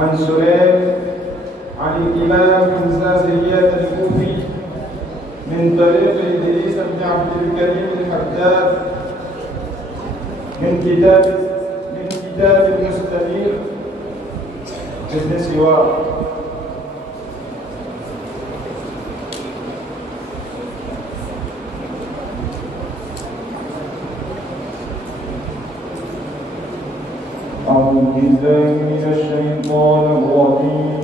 عن سليم عن الإمام بن زازيات الكوفي من طريق إدريس بن عبد الكريم الحداد من كتاب المستنير ابن سوار. أعوذ بالله من الشيطان الرجيم.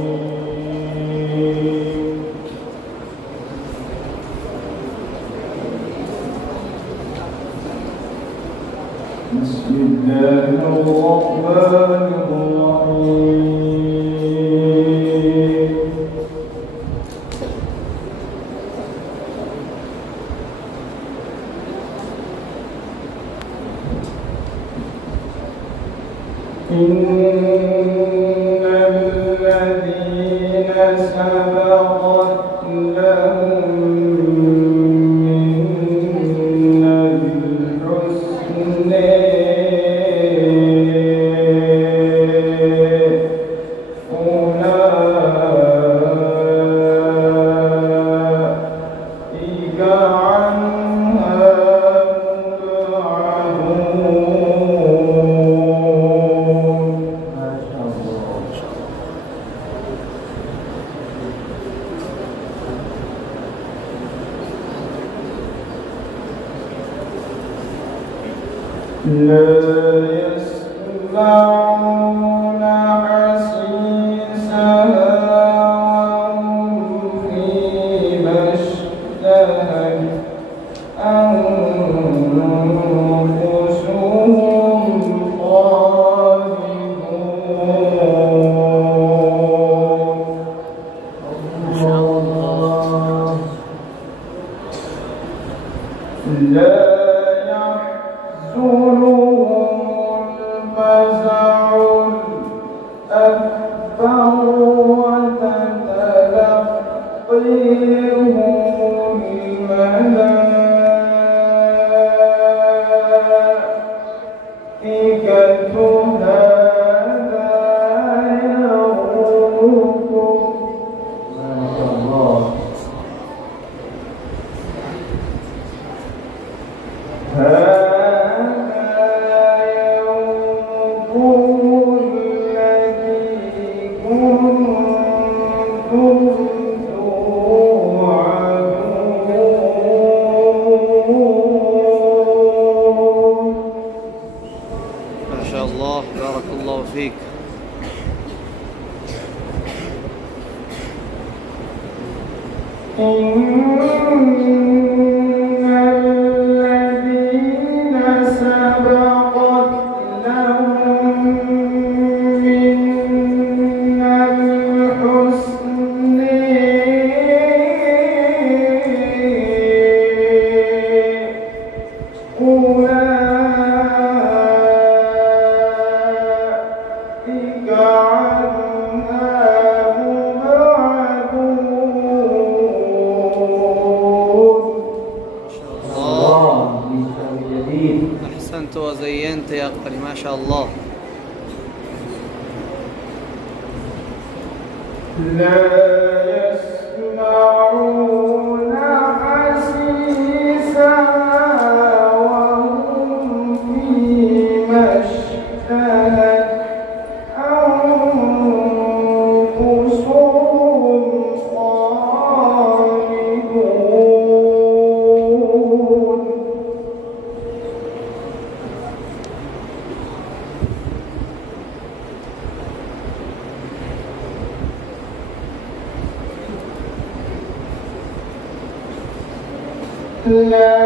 بسم الله الرحمن الرحيم. إن الذين سبقت لهم منا الحسن أولئك عنها لا يسمعون حسيسها وهم فيما اشتهت أنفسهم خالدون. ما شاء الله. لا يحزنهم الفزع الأكبر وتتلقيهم الملائكة هذا يومكم. ما شاء الله. ما شاء الله، بارك الله فيك. إن الذين سبقت لهم منا الحسن أولئك عنها أحسنت وزينت يا قري، ما شاء الله. لا يسمعون حسيسها وهم فيما اشتهت أنفسهم خالدون. لا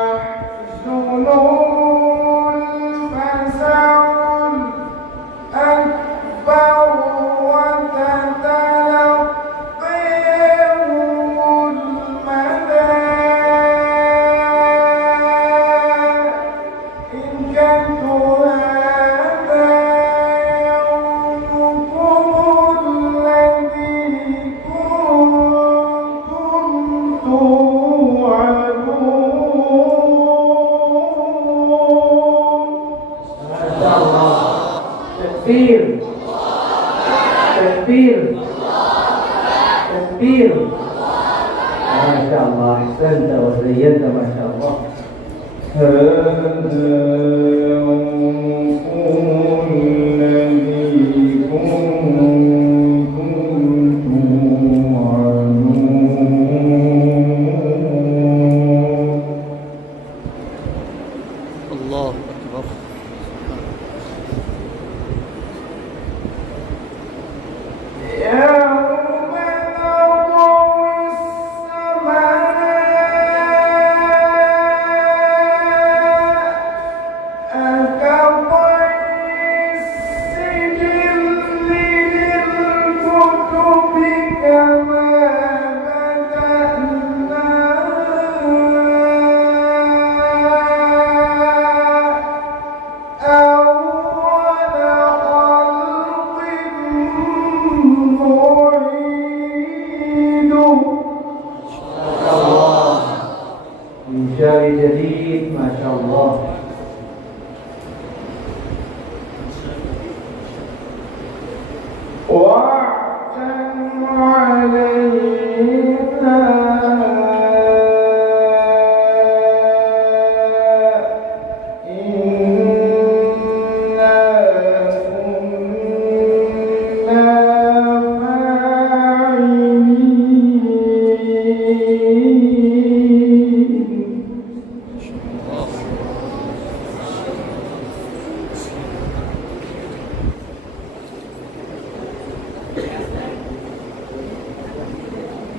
يحزنهم الفزع الأكبر وتتلقيهم الملائكة هذا يومكم الذي كنتم توعدون. تكبير تكبير. ما شاء الله، أحسنت وزينت ما شاء الله. هذا يومكم الذي كنتم توعدون. الله أكبر. إنشاء جديد ما شاء الله. وعدا علينا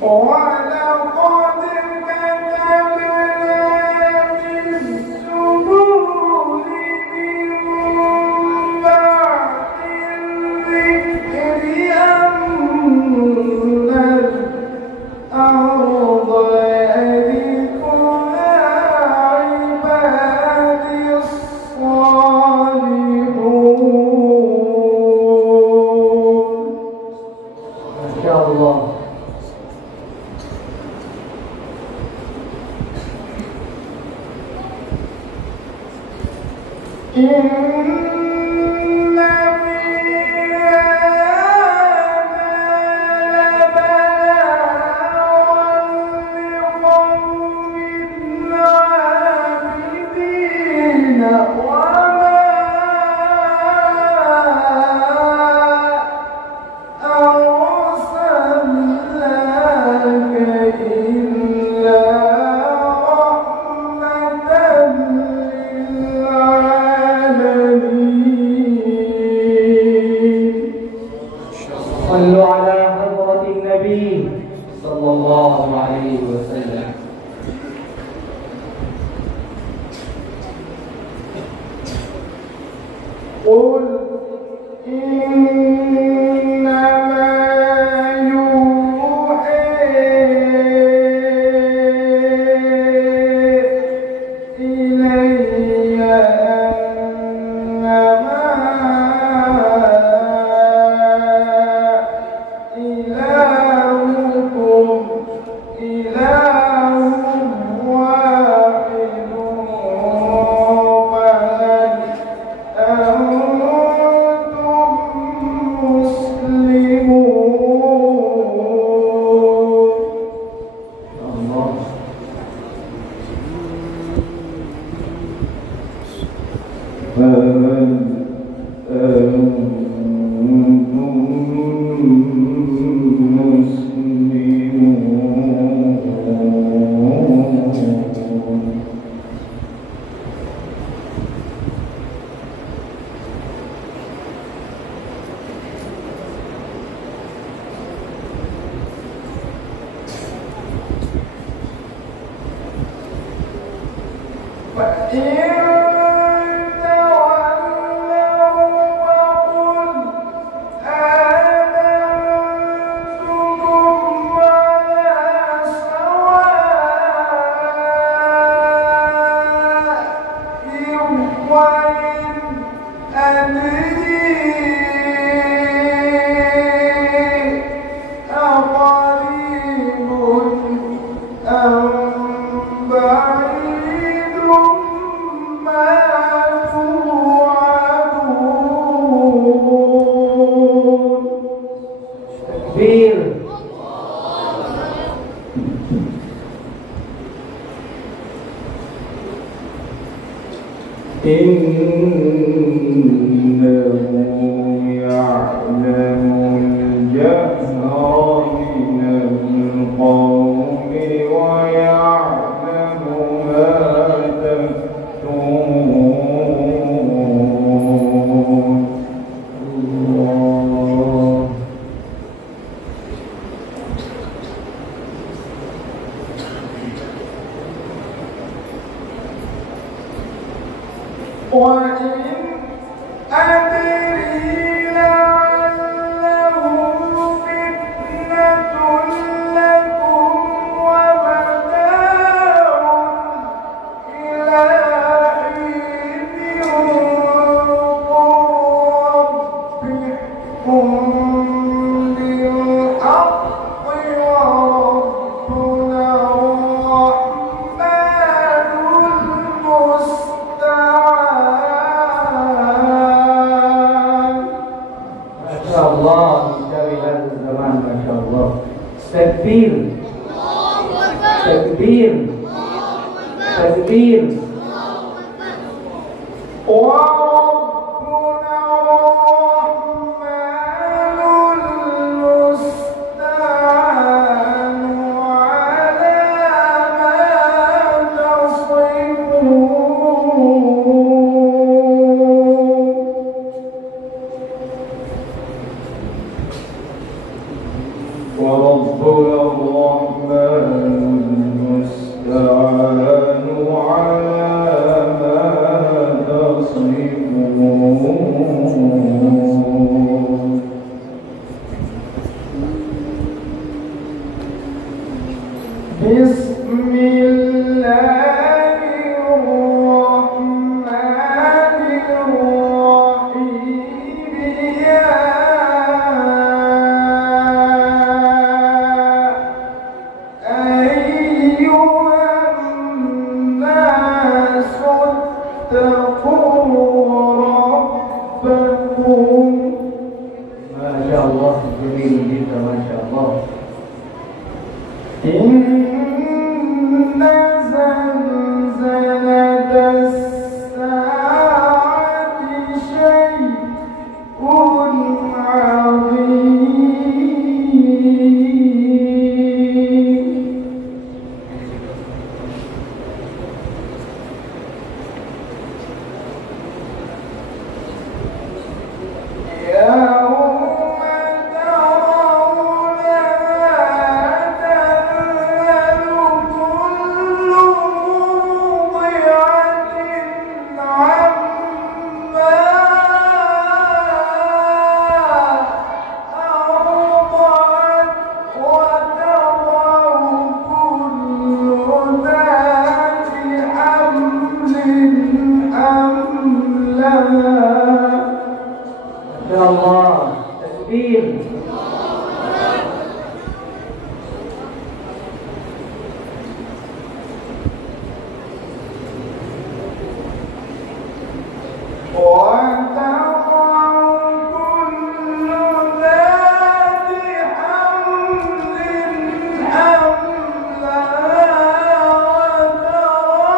ولقد كتبنا في الزبور من بعد الذكر أن الأرض يرثها عبادي الصالحون. ما شاء الله. إن في هذا لبلاغا لقوم عابدين وما أرسلناك إلا رحمة صلوا على حضرة النبي صلى الله عليه وسلم. قل إنما يوحى إلي أنما إلهكم إله واحد فهل أنتم مسلمون. الله. فهل أنتم مسلمون. فإن أقريب أم بعيد تكبير. إنه يعلم الجهر من القول ويعلم ما تكتمون. الله. وإن أدري لعله فتنة لكم ومتاع إلى حين ربكم بالحق وربنا الرحمن المستعان. ما شاء الله يساوي هذا الزمان ما شاء الله. تكبير تكبير تكبير. وربنا الرحمن المستعان على ما تصفون. وربنا الرحمن المستعان على ما تصفون. بسم الله الرحمن الرحيم. يا أيها الناس اتقوا ربكم. ما شاء الله جميل جدا ما شاء الله. إن زلزلة الساعة شيء عظيم. يوم ترونها تذهل كل مرضعة عما أرضعت وتضع كل ذات حمل حملها. ما شاء الله تكبير. وتضع كل ذات حمل حملها وترى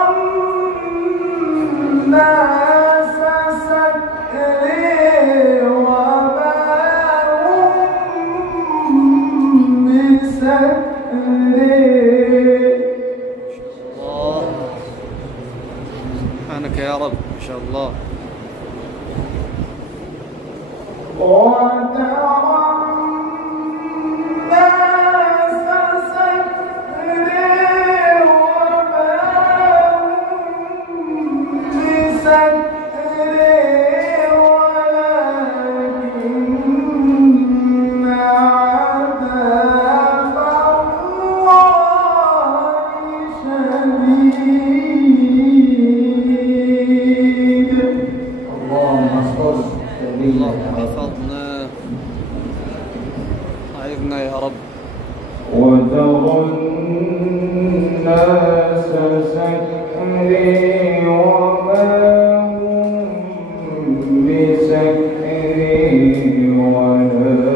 الناس سكري وما هم بسكري. الله. سبحانك يا رب ما شاء الله. وترى الناس سكري وما هم بسكري ولكن عذاب الله شديد. اللهم صل الله سبيلا. احفظنا أعذنا يا رب. وترى الناس سكري وما هم بسكري ولكن